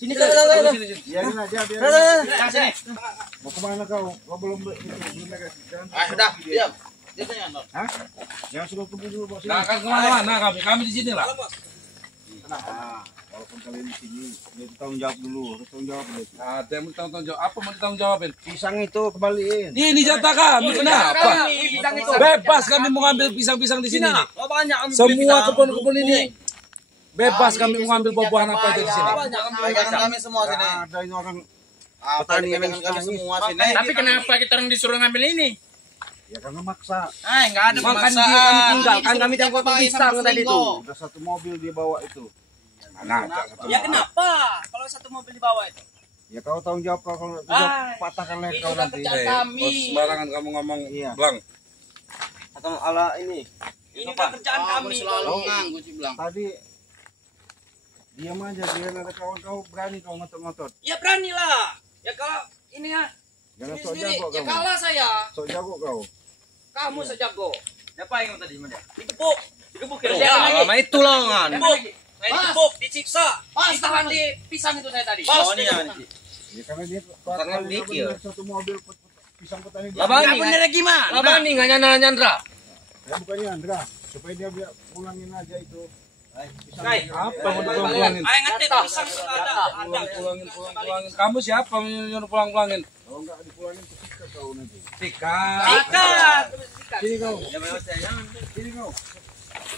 Sini. Biarin aja, biarin. Sini. Mau kemana kau? Kau belum megang. Udah, diam. Dia tanya, Hah? Yang sudah tunggu dulu, Bos. Nggak akan kemana-mana kami di sini lah. Nah, walaupun kalian di sini, dia tanggung jawab dulu, harus tanggung jawab dulu. Ada yang mau tanggung jawab. Apa mau ditanggung jawabin? Pisang itu kembaliin. Ini jatah kami, kenapa? Bebas kami mau ngambil pisang-pisang di sini. nih. Semua kebun-kebun ini bebas kami mau ngambil buah-buahan apa aja di sini. pegangan kami semua sini. Ada ini orang Petani pegangan kami semua sini. Tapi kenapa kita orang disuruh ngambil ini? ya karena maksa. Enggak ada Makan pemaksaan. dia kami tinggal, kan kami tangkap pisang tadi itu. Udah satu mobil dia bawa itu. Mana ada satu. Ya kenapa? Kalau satu mobil dibawa itu? Ya kau tanggung jawab kalau tidak patahkan leher kau Itu kan nanti. kerjaan kami. Sembarangan kamu ngomong, Iya. Bang. Atau ala ini. Ini kan kerjaan kami. Selalu nganggut sih bilang. Tadi diam aja, biar ada kawan kau berani kau ngotot-ngotot. Ya beranilah. Ya kalau ini ya Jangan ini sok sendiri. jago Ya kamu. kalah saya. Sok jago kau. Kamu sejago. Siapa yang tadi mana? Dikepuk. Dikepuk Ya, ya. lama itu longan. Dikepuk. Dikepuk, disiksa. Ditahan di pisang itu saya tadi. Oh, ini ya. Ya karena dia Karena kali dikit. benar satu mobil pisang petani. Labani. Nggak bener gimana? Labani nggak nyandra. Saya bukannya Andra, supaya dia biar pulangin aja itu. Pisang Kai, yang apa dia- mau dipulang-pulangin? Ayo ngetik pisang itu ada. Pulang-pulangin. Kamu siapa menyuruh pulang-pulangin? Kalau enggak dipulangin kesiksa kau nanti. Sikat. Sikat. Sini kau, Ya memang saya jangan. sini kau.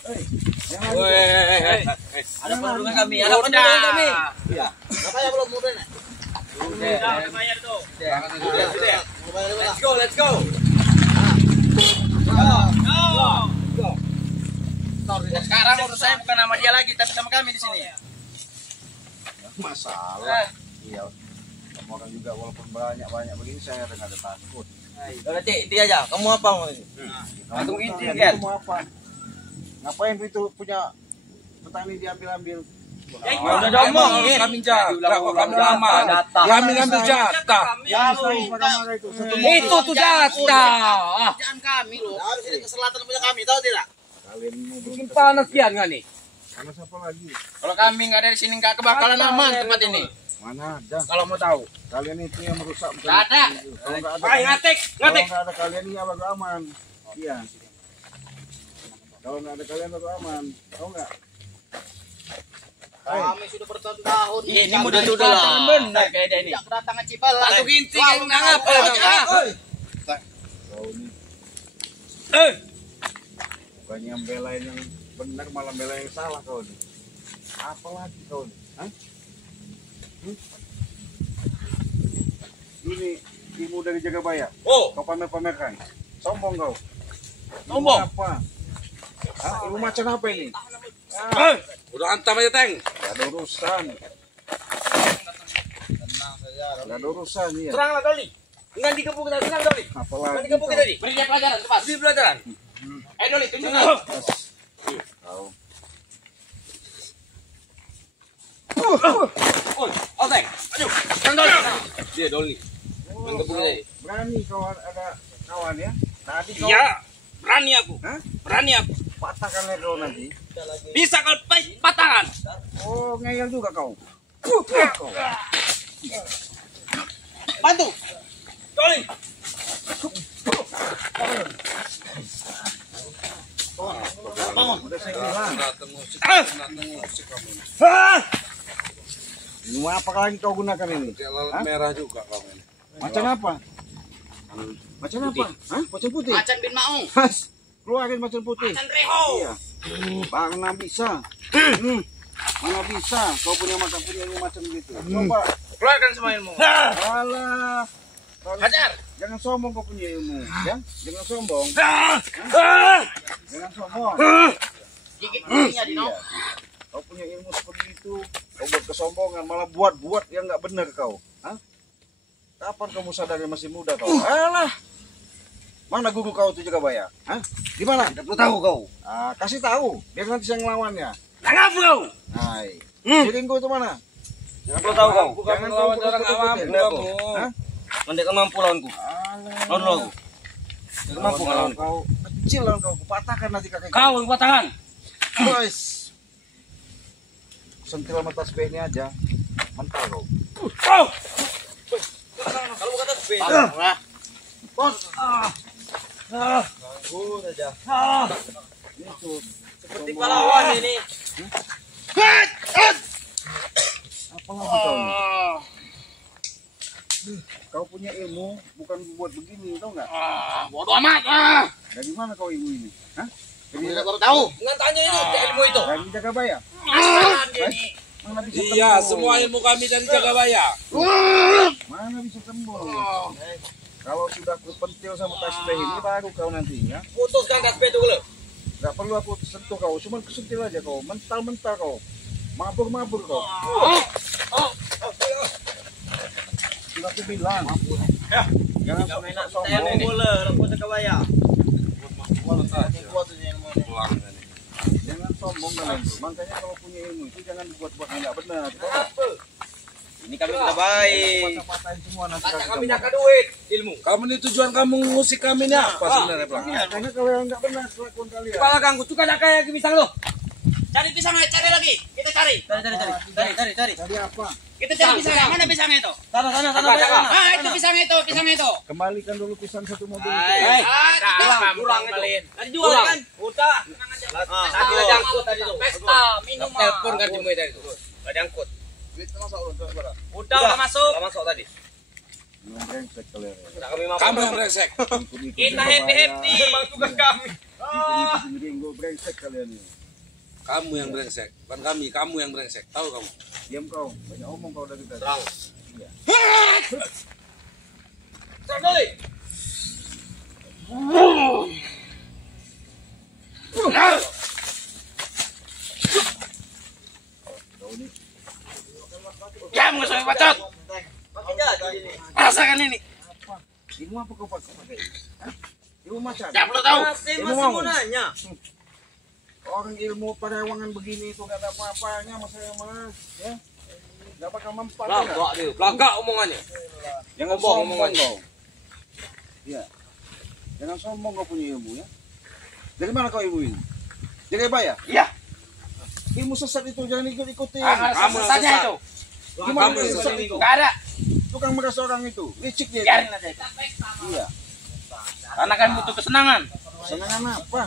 Hei, yang Woi, ada perundungan kami, ada perundungan kami. Iya. Apa ya belum mudah nih? Udah bayar tuh. Let's go, let's go. Sekarang menurut saya bukan nama dia lagi, tapi sama kami di sini. masalah. Iya. Kamu orang juga walaupun banyak begini saya nggak ada takut. Berarti inti aja. Kamu apa mau ini? Langsung inti kan? Kamu apa? Ngapain itu punya petani diambil-ambil? Udah diomongin. Kami jaga kok kami lama. Kami ngambil jatah. Ya, marah-marah itu. Satu Itu tuh jatah. Jangan kami loh. Harus ini ke selatan punya kami, tahu tidak? kalian mau Bikin panas kian nggak nih? panas apa lagi? Kalau kami nggak dari sini nggak kebakaran aman tempat ini. Mana ada? Kalau mau tahu. Kalian itu yang merusak. Nggak ada. Kalau nggak ada, Ayo ngatik, kalau ngatik. nggak ada kalian ini baru aman. Iya. Kalau nggak ada kalian baru aman. Tahu nggak? Kami sudah bertahun-tahun. Ini mudah-mudah lah. Benar kayak dia ini. Tidak kedatangan Cipalan. Satu ginting yang nangap. Kau ini Eh, bukannya yang belain yang benar malah belain yang salah kau ini. Apa lagi kau ini? Hah? Lu nih ilmu dari Jagabaya. oh, Kau pamer-pamerkan. Sombong kau. Sombong? Ilmu apa? Hah? Ilmu macam apa ini? Udah hantam aja, Teng. Gak ada urusan. Gak ada urusan ya. seranglah Doli. Dengan dikepuk kita, serang Doli. Dengan Apalagi dikepuk kau. kita tadi. Beri dia pelajaran, cepat. Beri pelajaran. Ayo Doli, tunjukkan. Kau. Oh, Teng. Ayo, serang Doli. Dia Doli. Oh, Kepuk kau tadi. berani kau ada kawan ya? Tadi kau Iya, berani aku. Hah? Berani aku. patahkan leher kau nanti. Bisa kalau patangan. Oh, ngeyel juga kau. Kau. Bantu. Doli. Udah saya bilang. Datang musik kamu. Ilmu apa lagi kau gunakan ini? Kayak lalat merah juga kamu. Macam apa? Macam apa? Hah? Macan putih? Macan bin Maung. Mas, keluarin macan putih. Macan Reho. Iya. Mana bisa? Mana bisa? Kau punya ilmu macam gitu. Coba. Keluarkan semua ilmu. Alah. Hajar. Jangan sombong kau punya ilmu, ya? Jangan sombong. Jangan sombong. Gigit giginya Dino. Iya. Kau punya ilmu seperti itu, kau buat kesombongan, malah buat yang nggak benar kau. Hah? Kapan kamu sadar masih muda kau? Alah. Mana guru kau itu Jagabaya? Hah? Di mana? Tidak perlu tahu kau. Ah, kasih tahu, biar nanti saya ngelawannya. Tangkap kau. Hai. Siringku itu mana? Tidak perlu tahu kau. Bukan Jangan melawan kau orang awam putih-putih. kamu. Hah? Mendek mampu lawanku. Alah. Lawan aku. Tidak mampu Kalau lawan. kau kecil lawan kau, patahkan nanti kaki Kau yang patangan. Guys. Sentil sama tas ini aja. Mental kau. Oh. Kalau bukan tasbih. Bos. Ganggu saja. Itu. Seperti pahlawan ini. Apa lagi kau ini? Kau punya ilmu bukan buat begini, tau nggak? Bodoh amat. Dari mana kau ilmu ini? Hah? Tidak baru tahu. Dengan tanya itu ilmu itu. Dari Jagabaya? Apaan dia ini? Mana bisa Iya, tembus? semua ilmu kami dari Jagabaya. Mana bisa tembus? Kalau sudah aku pentil sama tasbih ini baru kau nanti ya. Putuskan tasbih itu dulu. Gak perlu aku sentuh kau, cuma kesentil aja kau. Mental-mental kau. Mabur-mabur kau. Sudah aku bilang. Jangan Mainan sok saya sombong. bola, rambut Jagabaya. Jangan sombong kalian tuh. Makanya kalau punya ilmu itu jangan dibuat-buat yang nggak benar. Apa? Ini kami sudah baik. Patah-patahin semua nanti. Tanya kami nak duit ilmu. Kamu ini tujuan kamu ngusik kami ini apa sebenarnya, Bang? Karena kalau yang nggak benar kelakuan kalian. Kepala ganggu suka nak kayak pisang lo. Cari pisangnya, cari lagi. Kita cari. Cari. Tadi apa? Kita cari pisangnya. Mana pisangnya itu? Sana. Ah, itu pisangnya itu. Kembalikan dulu pisang satu mobil. Hai. Kurang itu. Tadi jual kan? Udah. Tadi ada angkut tadi tuh. Pesta minuman. Telepon kan dimulai tadi tuh. Ada angkut. Udah masuk. Udah masuk tadi. Brengsek kalian. Udah kami mau. Kamu yang brengsek. Kita happy. Memang tugas kami. Gue brengsek kalian ini. Kamu yang brengsek, bukan kami. Kamu yang brengsek. Tahu kamu? Diam kau. Banyak omong kau dari tadi. Terang. Terus. Kau ini Ya, mau sampai bacot. Makin jadi ini. Rasakan ini. ilmu apa kau pakai? Hah? Ilmu macam? Ya perlu tahu. Masih mau nanya. Orang ilmu perewangan begini itu gak ada apa-apanya mas saya mah. Ya. Gak bakal mempan. Belagak omongannya. Jangan Sombong sombong omongannya. kau. Ya. Jangan sombong kau punya ilmu ya. Dari mana kau ilmu ini? Dari Jagabaya? Iya. Ilmu sesat itu jangan ikut-ikutin. Kamu yang Sesatnya sesat. itu. Gimana Kamu yang sesat sesat. itu? Enggak ada. Tukang meras orang itu. Licik dia. Biarin aja. Iya. Karena kan butuh kesenangan. Senangan apa?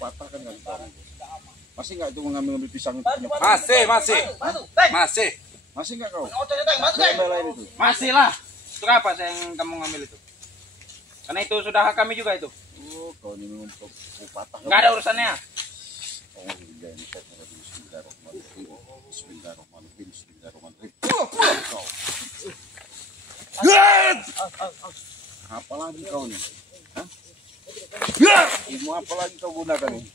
Patahkan kan kau. Masih nggak itu mengambil pisang itu? Masih. Masih nggak kau? Bela-belain itu. Masih lah. Itu apa yang kamu ngambil itu? Karena itu sudah hak kami juga itu. Oh, kau ini memang kau patah. Enggak ada urusannya. Oh, iya, ini saya mau di Bismillahirrahmanirrahim. Bismillahirrahmanirrahim. Apa lagi kau nih? Hah? Ilmu apa lagi kau gunakan ini?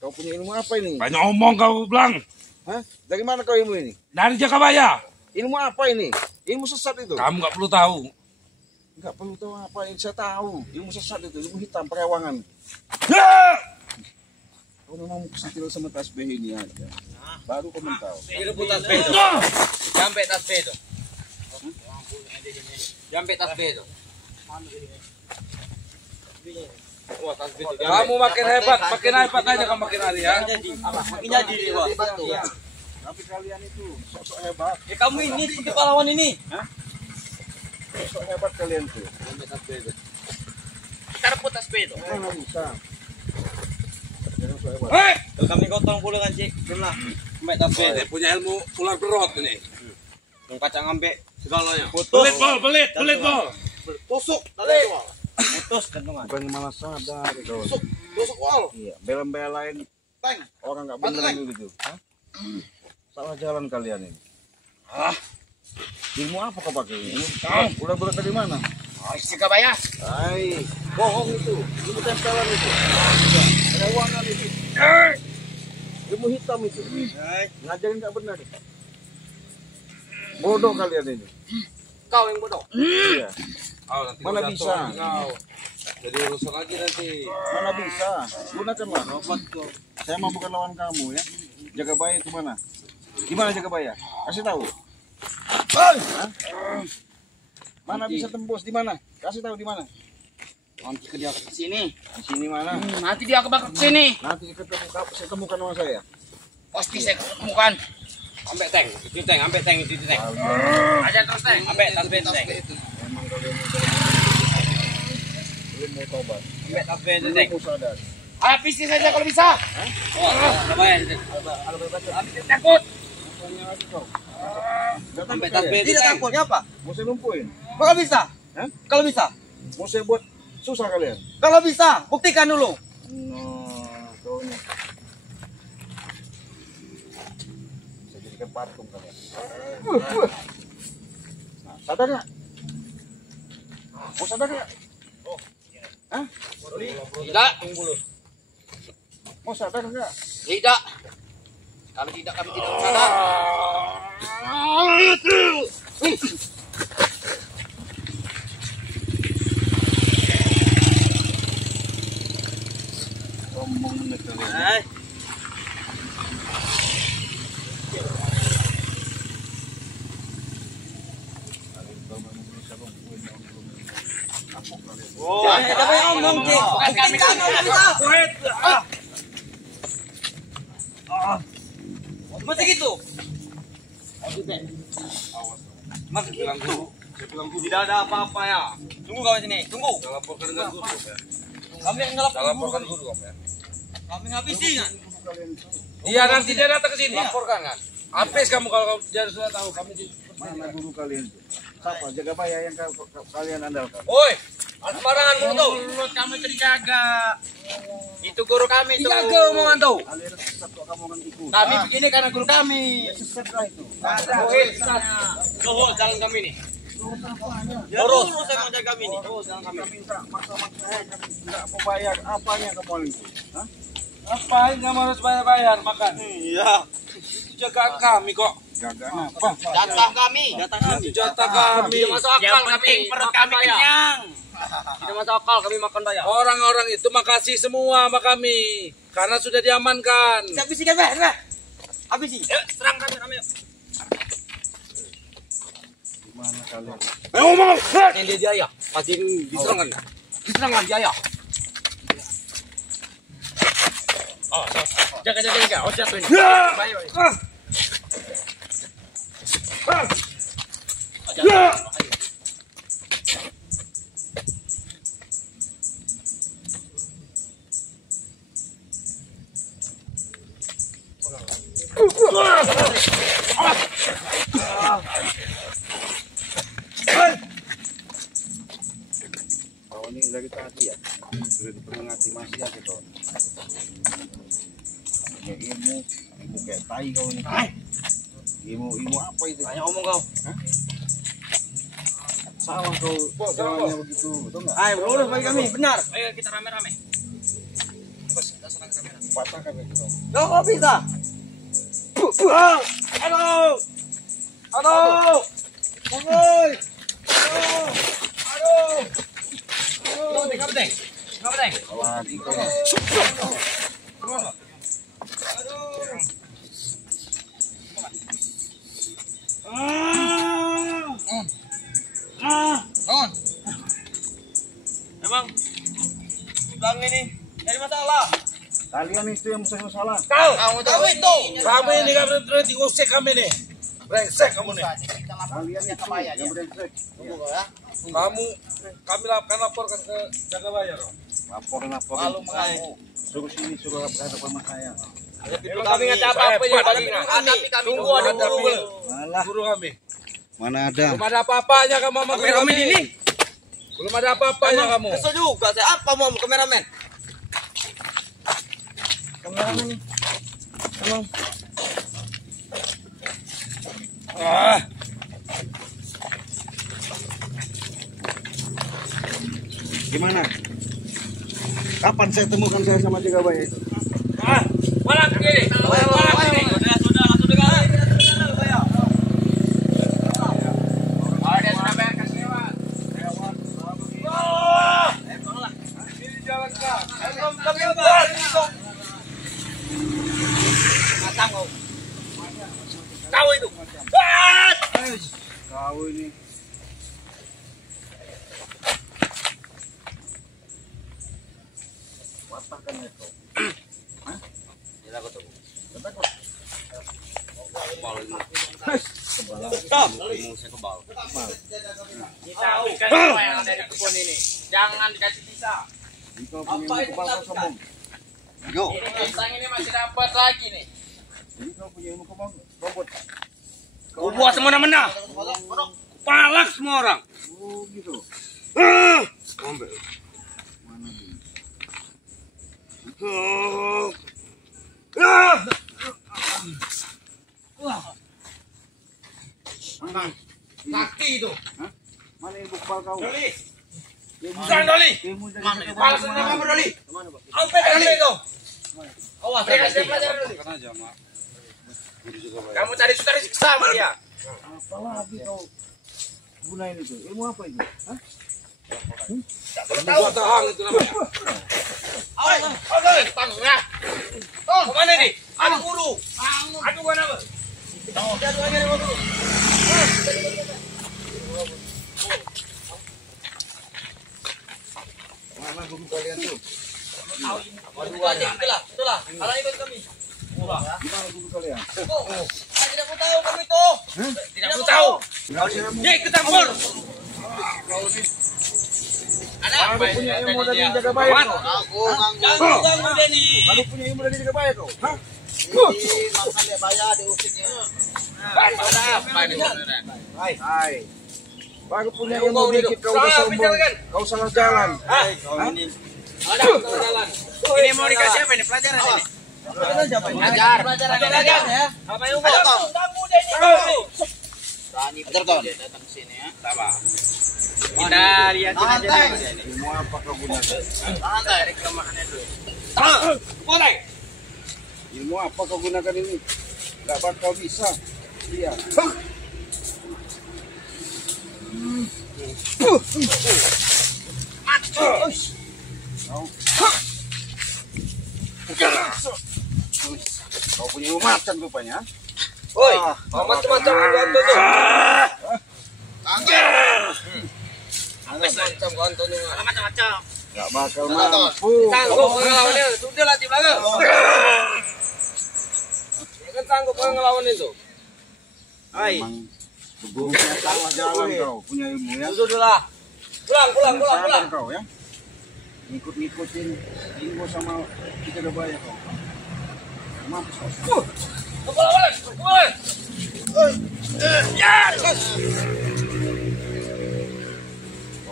Kau punya ilmu apa ini? Banyak omong kau, Blang. Hah? Dari mana kau ilmu ini? Dari Jagabaya. Ilmu apa ini? Ilmu sesat itu. Kamu nggak perlu tahu. Enggak perlu tahu apa yang saya tahu. Ilmu sesat itu, ilmu hitam perewangan. Kau memang kesentil sama tasbih ini aja. Baru kau tahu. Direbut tasbih itu. Jampe tasbih itu. Jampe tasbih itu. Wah, tasbih itu. Kamu makin hebat aja kamu makin hari ya. Makin jadi dia, Wak. Iya. Tapi kalian itu sok-sok hebat. Kamu ini seperti pahlawan ini. Sok hebat kalian tuh. Kita rebut tasbih itu. Mana bisa? Jangan sok hebat. Hei, Kalau kami gotong pula kan, Cik. Belum lah. Ambek tasbih itu. ini punya ilmu ular berot ini. Yang kacang ambek segalanya. Belit bol. Tusuk. Tali. Putus kentungan. Bukan malah sadar kau. Tusuk wall. Iya, bela-belain orang nggak benar gitu. Hah? Salah jalan kalian ini. Ilmu apa kau pakai ini? Udah dari mana? Jagabaya. Hai, bohong itu. Ilmu tempelan itu. Perewangan itu. Ilmu hitam itu. Ngajarin nggak benar. Bodoh kalian ini. Kau yang bodoh. Iya. Oh, nanti Mana kau bisa? jatuh, kau. Jadi urusan lagi nanti. Mana bisa? Gunakanlah. Saya mah bukan lawan kamu ya. Jagabaya itu mana? Di mana Jagabaya? Kasih tahu. Hah? Mana bisa tembus di mana? Kasih tahu di mana? Nanti ke dia ke sini. Di sini mana? Nanti dia kebakar ke sini. Nanti saya temukan sama saya. Pasti saya temukan. Ambek tank, itu tank, ambek tank, itu tank. Aja terus teng. Ambek tasbih tank. Memang kalian belum mau tobat. Ambek tasbih itu Belum tank. mau sadar. Habisi saja kalau bisa. Oh, lumayan. Habisi takut. Apanya lagi kau? Ambek tasbih itu Tidak tank. takutnya apa? Mau saya lumpuhin? Kalau bisa? Hah? Kalau bisa? Mau saya buat susah kalian? Kalau bisa, buktikan dulu. Nah, kau nih. Saya jadikan patung kalian. Nah, sadar nggak? Mau sadar nggak? Hah? Tidak. Mau sadar nggak? Tidak. Kalau tidak kami tidak sadar. Ngomong bener kalian. Hai. Oh, Siapa yang ngomong, Cik? Bukan kami. Masih gitu? Mas bilang guru. Saya bilang guru. Tidak ada apa-apa ya. Tunggu kawan sini, tunggu. Saya laporkan dengan guru. Ya. Kami yang ngelap Saya laporkan guru kamu ya. Kami ngabisi kan? Iya nanti dia datang ke sini. Laporkan kan. Habis kamu kalau dia sudah tahu kami di Mana guru kalian? Siapa? Jagabaya yang kalian andalkan? Woi, sembarangan mulu tuh. Mulut kami terjaga. Itu guru kami tuh. Jaga omongan tuh. Kalian sesat kok kamu orang itu. Kami begini karena guru kami. Ya sesat lah itu. Loh, jalan kami nih. Lurus saya mau jaga kami nih. Kami minta masalah saya nggak mau bayar apanya kamu itu? Hah? Ngapain kamu harus bayar makan? Iya. Jaga kami kok. Jaga apa? Jatah kami. Jatah kami. Tidak masuk akal kami. Perut kami kenyang. Tidak masuk akal kami makan bayar. Orang-orang itu makasih semua sama kami karena sudah diamankan. Habisi kan, Bah? Habisi. Serang kami. Gimana kalian? Yang dia ya. Pasti diserang kan. Diserang kan dia ya. Oh, jaga. Oh, siapa ini? Kau ini dari tadi ya? Sudah diperingati masih aja kau. Ya ilmu kayak tai kau ini. Ilmu apa itu? Banyak ngomong kau. Salah kau. Caranya begitu, betul nggak? Ayo, lurus bagi kami, benar. Ayo kita rame-rame. Patahkan itu. Kau bisa. Aduh. Woi. Ngapain? Lagi kau. Emang Bang ini dari masalah. Kalian itu yang saya salah. Kamu itu. Kami ini kami terus diusik kami nih. Brengsek kamu nih. Kalian itu yang brengsek. Kami laporkan ke Jagabaya. Laporan Malu mengaku. Suruh sini, suruh hadapan sama saya. Kami nggak ada apa-apa ya. Kami tunggu ada guru. Malah, Guru kami. mana ada? Belum ada apa-apanya kamu sama guru Kameramen kami. ini. Belum ada apa-apanya kamu. Kesel juga saya. Apa mau kameramen? Kameramen nih. Emang. Gimana? Kapan saya temukan saya sama Jagabaya itu? Malam ini. Kau itu. Kau ini Takut. Stop. Saya kebal. Kita ambilkan semua yang ada di kebun ini. Jangan dikasih sisa. Kau punya ilmu kebal kau sombong. Yo. Ini pisang ini masih dapat lagi nih. Jadi kau punya ilmu kebal robot. Kau buat semena-mena. Palak semua orang. Oh gitu. Ambil. Mana dia? Sakti itu. Mana ilmu kebal kau? Doli. Bukan Doli. Ilmu dari kebal Balas mana? dendam kamu Doli. Sampai Doli itu. Awas, saya kasih pelajaran Doli. Kamu tadi sudah disiksa sama dia. Apalagi kau gunain itu? Ilmu apa itu? Hah? Tahu tahang itu namanya. Oke, tangga. Oh, kemana nih? Ada guru. Aduh, mana apa? Jatuh aja nih guru. Mana guru kalian tuh? Itulah. Kalau ikut kami. Gimana guru kalian? Tidak mau tahu kami tuh. Tidak mau tahu. Ye, kita campur. Baru punya ilmu dari jaga baik kau. Ganggu Denny. Baru punya ilmu dari jaga baik kau. Hah? Makan dia bayar diusiknya. Hai. Baru punya ilmu dikit kau udah sombong. Kau salah jalan. Ada jalan. Ini mau dikasih apa ini pelajaran ini? Pelajaran ya. Apa yang ganggu Denny. Berani betul datang ke sini ya. Sabar. Kita lihat aja ini. Ilmu apa kau gunakan? Santai. Dari kelemahannya dulu. Boleh. Ilmu apa kau gunakan ini? Gak bakal bisa. Iya. Kau punya ilmu macan rupanya. Woi, macam-macam hantu tuh. Macam-macam. Gak bakal mampu. Sanggup kau ngelawannya. Sudah lah di belakang. Ya kan sanggup kau ngelawan itu. Hai. Memang buruknya salah jalan kau punya ilmu ya. Sudahlah. Pulang. Sadar kau ya. Ngikut-ngikutin ilmu sama kita udah bayar kau. Mampus kau. Kepala. Ya.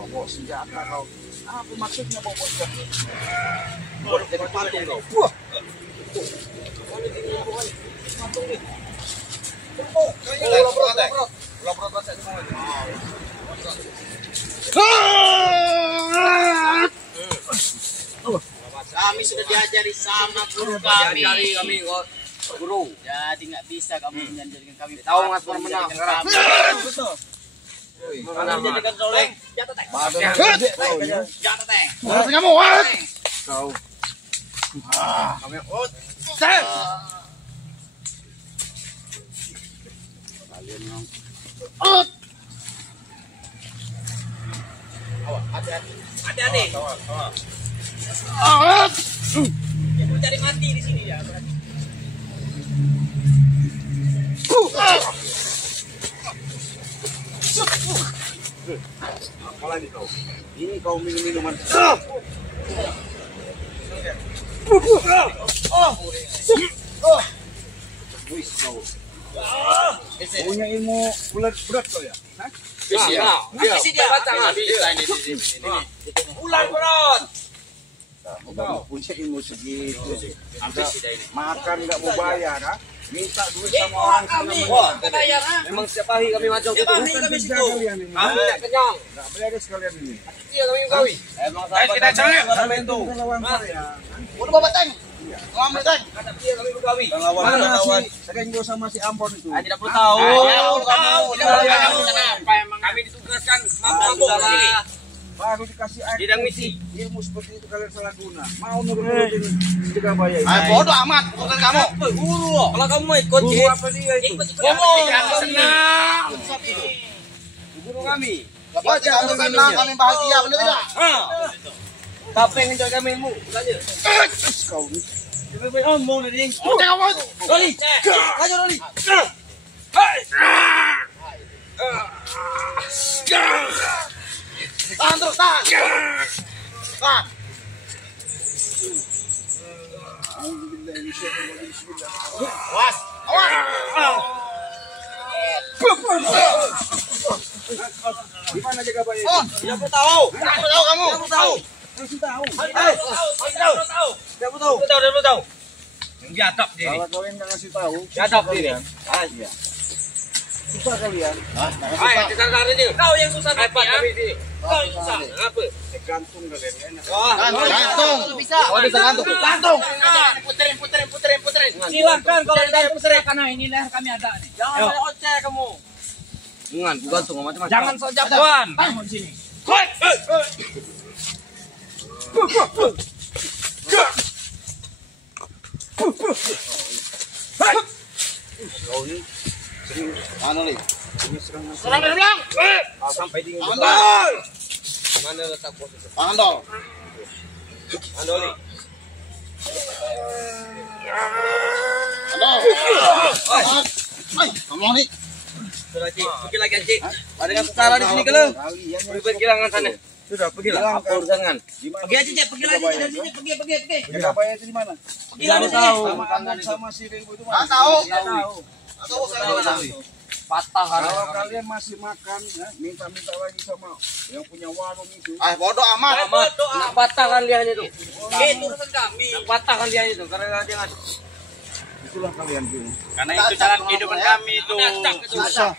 Bawa senjata kau. Apa maksudnya bawa senjata? Boleh jadi patung kau. Wah. Kami sudah diajari sama guru kami. Guru. Jadi nggak bisa kamu menjadikan kami. Tahu mas menang sekarang. Menjadikan soleh. Jatuh tank. Badan gede kau ya. Jatuh tank. Kamu kau. Kalian yang Hati-hati. Mau cari mati di sini ya. apa lagi kau? Ini kau minum minuman. Wis kau. Punya ilmu bulat berat kau ya? Hah? Habis dia. Ulang perut. Kau punya ilmu segitu. Makan nggak mau bayar, ha? Minta duit sama orang Kami. sama Bayar. Memang setiap hari kami macam itu. Kami Bukan situ. tiga kalian ini. Tidak kenyang. Nggak beres kalian ini. Iya kami gawi. Ayo kita cari. Kalian tuh bukan lawan saya. Udah bawa tank. Kau ambil tank. Kata dia kami bergawi. Mana si Renggo sama si Ambon itu? Tidak perlu tahu. Apa emang kami ditugaskan mabuk di sini. Baru dikasih air. Bidang misi. Ilmu seperti itu kalian salah guna. Mau nurut-nurutin jaga bayar. Bodoh amat. Bukan kamu. Guru. Kalau kamu mau ikut, Guru apa dia itu? senang. Guru kami. Bapak kamu senang, kami bahagia, benar tidak? Siapa yang enjoy kami ilmu? Tanya. Kau Ngomong tadi. Roli. Ayo Roli. Tahan terus, tahan. Tahan. Awas. Awas. Gimana jaga bayi? Oh, tidak perlu tahu. Tidak perlu tahu kamu. Tidak perlu tahu. Tidak perlu tahu. Yang biadab dia. Kalau kalian nggak ngasih tahu, Biadab dia. iya. Susah kalian. Ayo, kita ini. Kau yang susah dapat kami sini. Kau yang susah. Apa? Gantung kalian ya. Gantung. Bisa. Oh, bisa gantung. Gantung. Puterin. Silakan kalau tidak puterin karena ini leher kami ada nih. Jangan banyak oceh kamu. Jangan, gantung macam-macam. Jangan sok jagoan. Bangun sini. Kau ini sering anu nih. Ini Serang dari belakang. sampai di Mana letak bos itu? Andol. Andol nih. Andol. Ngomong nih. Sudah Cik, pergi lagi Cik. Ada yang setara di sini kalau. Pergi dengan sana. Sudah pergi lah. Apa urusan? Pergi aja Cik, pergi lagi dari sini. Pergi. jaga bayi itu di mana? Pergi lagi tahu. Sama si Ringo itu mana? Tahu. Tahu. Patah kan. Kalau kalian masih makan, ya, minta-minta lagi sama yang punya warung itu. Bodoh amat. Nak patah kan dia itu. Itu urusan kami. Nak patah kan dia itu karena jangan. Itulah kalian tuh. Karena itu jalan kehidupan kami itu. Susah.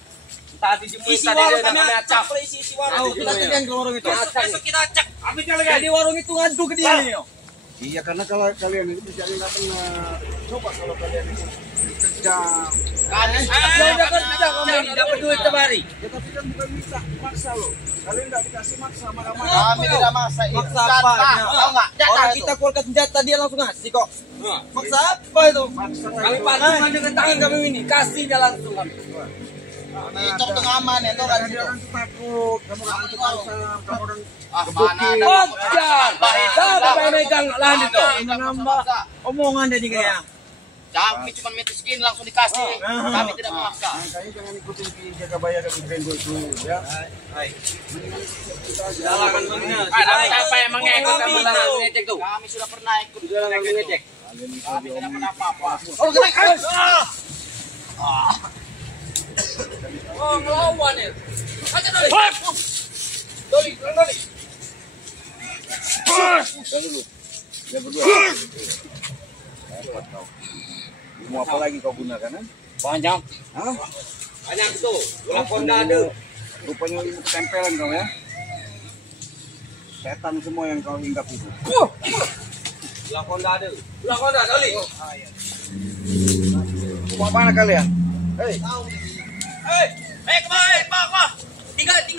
Tadi jemput Isi tadi warung dia kami kami acak. acak. Isi warung. Kita yang ke warung itu. Besok kita acak. Jadi warung itu ngadu ke dia nih. Iya, karena kalau kalian itu mencari nggak pernah coba kalau kalian itu kerja. Udah kerja kamu dapat duit kemari. Ya tapi kan bukan bisa maksa loh. Kalian nggak dikasih maksa marah-marah. Kami tidak maksa. Maksa apa? Tahu nggak? Orang kita keluarkan senjata dia langsung ngasih kok. Maksa apa itu? Maksa Kami patungan dengan tangan kami ini. Kasih dia langsung kami. Itu tuh aman ya, tuh kan Dia orang takut. Kamu orang itu maksa. Kamu orang Wajar. Siapa yang megang lahan itu? menambah Omongan jadi kayak. Kami cuma miskin langsung dikasih. Kami tidak memaksa. Makanya jangan ikutin jaga bayar dan Ringo itu ya. Jalan benar. Apa yang mengekor sama larangan ngecek tuh? Kami sudah pernah ikut Jalan ngecek. Kalian itu Kami tidak pernah apa-apa. Oh, kena. Oh, ngelawan ya. Aja Doli. Doli. Jangan dulu. Ya berdua. Hebat kau. Mau apa lagi kau gunakan? Panjang. Hah? Banyak tuh. Bola konda ada. Rupanya ilmu ketempelan kau ya. Setan semua yang kau hinggap itu. Bola konda ada. Bola konda Doli. Mau mana kalian? Hei, Kemana? Pak. Tinggal aja.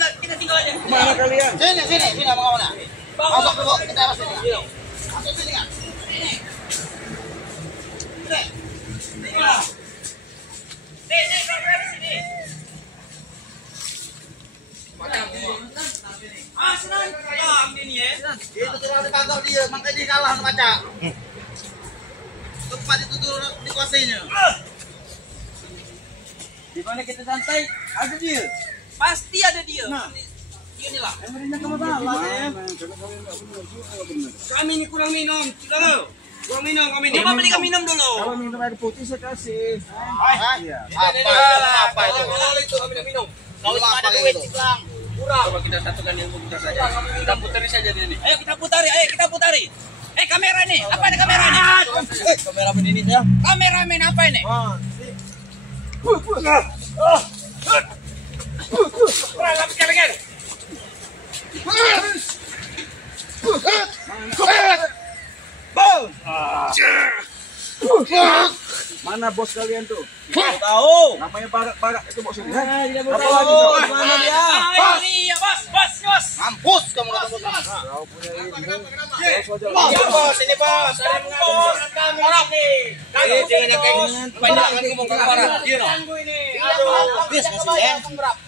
mana kalian? Sini abang kawan. Masuk dulu ke teras sini. Masuk sini kan. Sini. Senang. Ini ya. Itu turun di kantor dia, makanya dia kalah sama Cak. Tempat itu turun dikuasainya. Di mana kita santai, ada dia. Pasti ada dia. Nah, ini lah. Gimana? Karena kalian nggak benar juga benar. Kami ini kurang minum, dulu. Kurang minum kami ini. Coba belikan minum dulu. Kalau minum air putih saya kasih. Iya. Apa itu? Itu kami minum. Kau cuma ada duit Bang. Kurang. Coba kita satukan ilmu kita saja. Kita putari saja dia nih. Ayo kita putari. Kamera nih. Apa ada kamera nih? Kameramen ini ya. Kameramen apa ini? Kurang lagi kalian. Mana bos kalian tuh? Tahu. Namanya Barak itu bos ini. Tidak Apa lagi kau? Mana dia? Iya, bos. Mampus kamu ketemu sama. Kau punya ilmu. Iya, bos. Ini bos. Ada bos. Orang nih. Jangan yang kayak gini. Banyak kan ngomong ke orang. Dia no.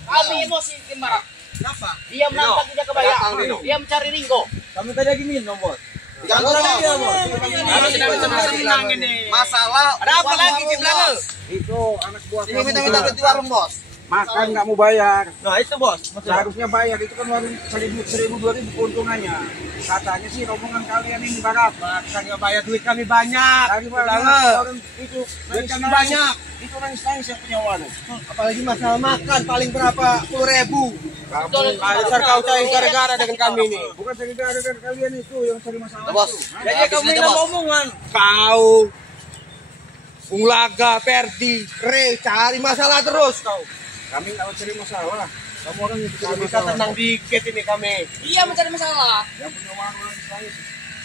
Kami emosi marah. Kenapa? Dia menantang tidak kebayang. Dia mencari Ringo. Kami tadi lagi minum, bos. Masalah. Ada apa lagi di belakang? Itu anak buah Ini kamu minta-minta tuh. duit di warung, Bos. Makan nggak mau bayar. Nah, itu, Bos. Seharusnya bayar, itu kan warung 1.000, 2.000 keuntungannya. Katanya sih rombongan kalian ini barat. Makan nggak bayar, duit kami banyak. Dari mana? Orang itu Duit kami banyak. Itu nangis-nangis yang punya warung. Apalagi masalah makan, paling berapa? 10.000. Kamu Dasar kau cari gara-gara dengan kami ini. bukan dari gara-gara kalian itu yang cari masalah. Bos. itu. Hah? Jadi kamu ini omongan. Kau Unglaga, Perdi, Re, cari masalah terus kau. Kami nggak mau cari masalah. Kamu orang yang cari Bisa masalah. tenang dikit ini kami. Iya mencari masalah. Yang punya warung nangis-nangis.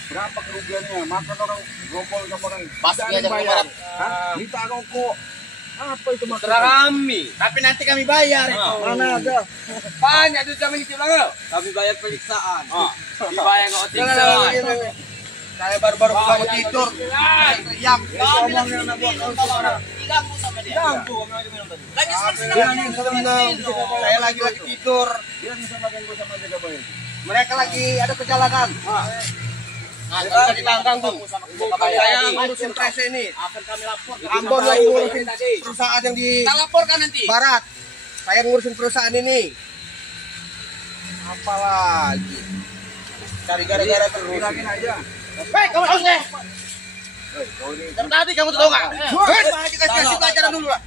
Berapa kerugiannya? Makan orang gombol sama orang. Pasti Tidak ada aja yang bayar. bayar. Hah? Minta rokok. Apa itu makan? Terserah kami. Tapi nanti kami bayar itu. Mana ada? Banyak duit kami di belakang. Kami bayar periksaan. Dibayar nggak periksaan. Saya baru-baru bangun tidur. Teriak. Kami lagi minum orang. Diganggu sama dia. Lagi Senang. Saya lagi tidur. Dia bisa makan gue sama jaga bayar. Mereka lagi ada perjalanan. Nah, Kita ditantang tuh. Saya ngurusin press ini. akan kami laporkan. Ambon lagi ngurusin perusahaan yang di Kita laporkan nanti. barat. Saya ngurusin perusahaan ini. Apalagi cari gara-gara terus. Bilangin aja. Hei, kamu harus deh. Kau ini Dari tadi kamu tuh tahu nggak? Kita kasih pelajaran dulu lah.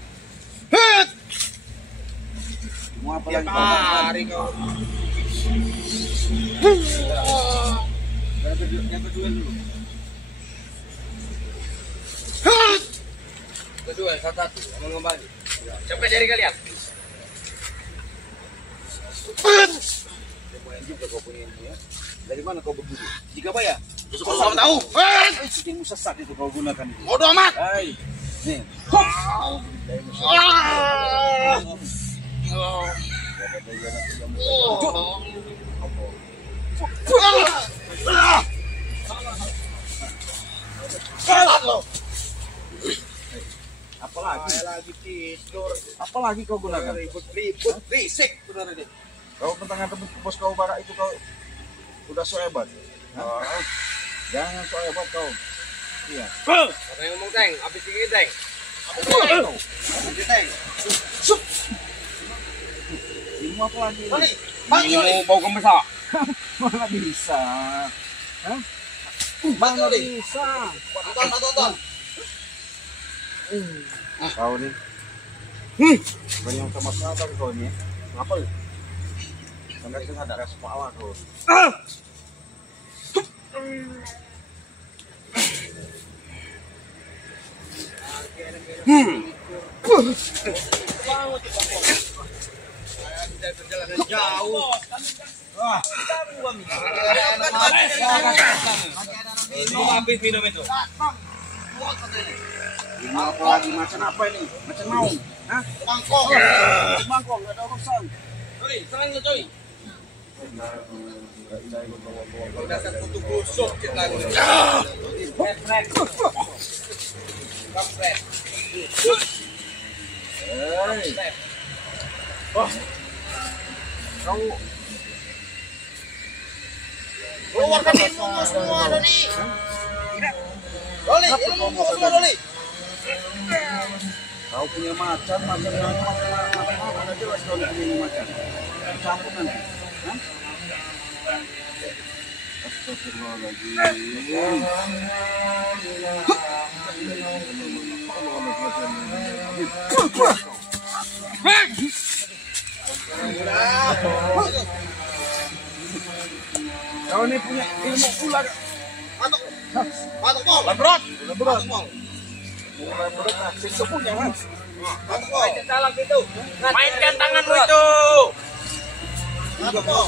mau apa Tiap lagi? hari kau. Yang kedua dulu. Kedua, satu, mau kembali. Cepet dari kalian. Lumayan juga kau punya ini ya. Dari mana kau berburu? Jika apa ya? Kau Kamu tahu? ilmu sesat itu kau gunakan itu. Bodoh amat. Hai. Nih. Apalagi? Saya lagi tidur. Apalagi kau gunakan? Ribut, risik. Benar ini. Kau tentang teman bos kau barak itu kau udah so hebat. Hah? Jangan so hebat kau. Iya. Apa yang ngomong Teng? Habis ini Teng. Habis ini Teng. Ilmu apa lagi? Ini Bau kemesa. Mana bisa? Hah? Bantu Mana nih. bisa? Tonton. Kau nih. Banyak sama siapa kau ini? Apa? Sampai itu ada kepala kau. Perjalanan jauh. Minum habis minum itu. Ilmu apa lagi? Macam apa ini? Macam mau? Hah? Mangkok. Mangkok, nggak ada urusan. Coy, serang lu coy. Kau dasar kutu busuk kita. Kampret. Hei. Oh. Kau Keluarkan ilmu semua Doni. Doli, ilmu semua Doli. kau punya macan ada jelas kau punya macan. Campur nanti. Hah? Kau ini punya ilmu ular. Matuk. Matuk pol. Lebrot. Lebrot. Pol. Ular berat akses kau punya kan? Matuk pol. Salah itu. Mainkan tanganmu itu. Matuk pol.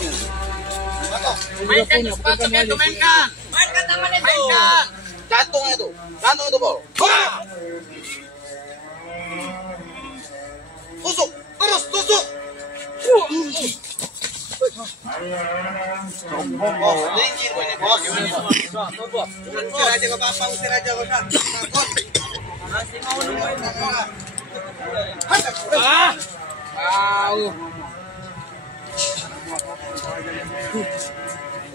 Matuk. Mainkan sepatunya itu mainkan. Mainkan tangannya tuh. Mainkan. Jantung itu. Jantung itu pol. Tusuk. Terus tusuk. Sombong Bos, kau. tinggi ini bos. Usir aja ke papa, usir aja ke papa. Masih mau main bola.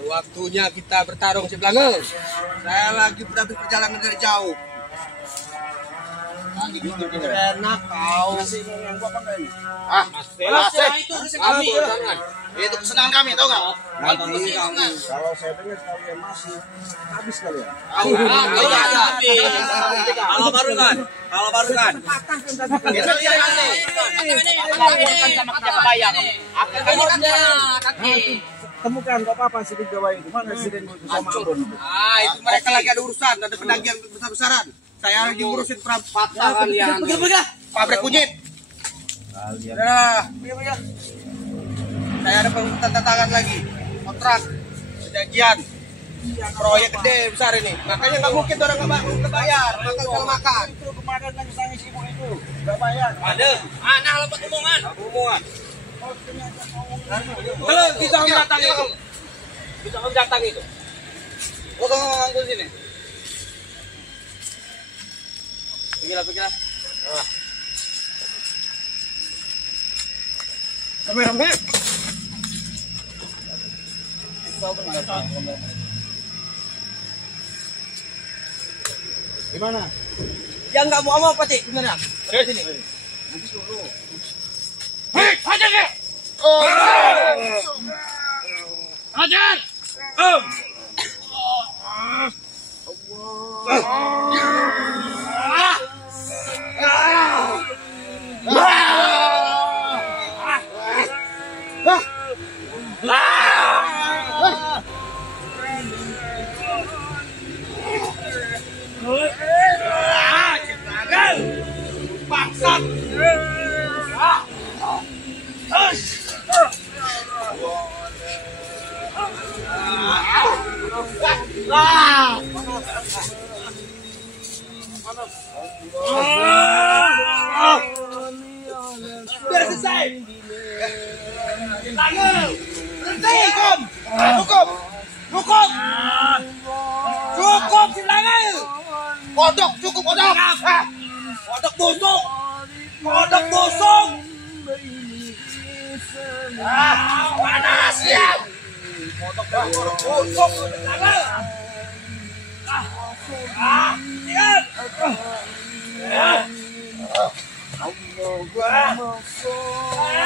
Waktunya kita bertarung si Belangel. Saya lagi berhabis perjalanan dari jauh. Lagi bikin enak kau. Masih mau yang gua pakai ini. Ah, Itu kami. itu kesenangan kami, tau nggak? Nanti kalau saya dengar kalian masih habis kalian. Kalau baru kan. Kita lihat nanti. Laporkan sama kita bayar. Temukan kok apa sih gawai itu? Mana sih dengan sama Ambon? Itu mereka lagi ada urusan, ada penagihan besar-besaran. Saya lagi ngurusin pabrik kunyit. Nah, saya ada tantangan lagi, kontrak, perjanjian, proyek gede besar ini. Makanya nggak mungkin orang nggak bayar, makan kalau makan. Itu kemarin yang sang ibu itu nggak bayar. Ada, anak lepas omongan. Kalau kita mendatangi itu, Oh, nganggur sini. Pergilah. Kameramen. Gimana? Yang nggak mau apa sih? Gimana? Dari sini. Hei, hajar dia! Hajar! Bangsat. Biar selesai. Berhenti, cukup, silangil. Kodok, cukup kodok. Kodok busuk. Panas ya. Kodok busuk. Siap.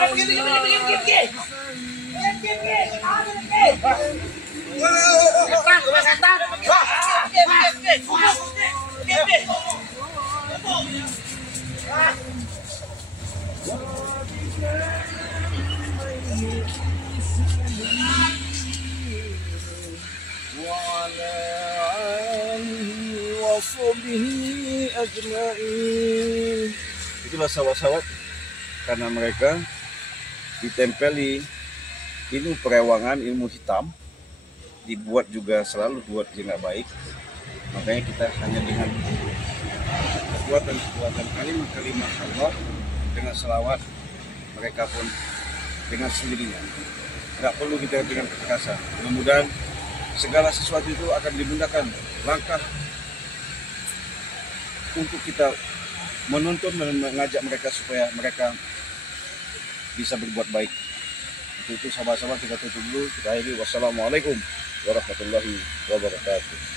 Begini. Setan. Itulah sahabat-sahabat, karena mereka ditempeli ilmu perewangan, ilmu hitam, dibuat juga selalu buat yang nggak baik. Makanya kita hanya dengan kekuatan kalimat Allah, dengan selawat, mereka pun dengan sendirinya. Nggak perlu kita dengan kekerasan. Mudah-mudahan segala sesuatu itu akan dimudahkan langkah untuk kita menuntun dan mengajak mereka supaya mereka bisa berbuat baik. Itu sahabat-sahabat, kita tutup dulu. Kita akhiri. Wassalamualaikum warahmatullahi wabarakatuh.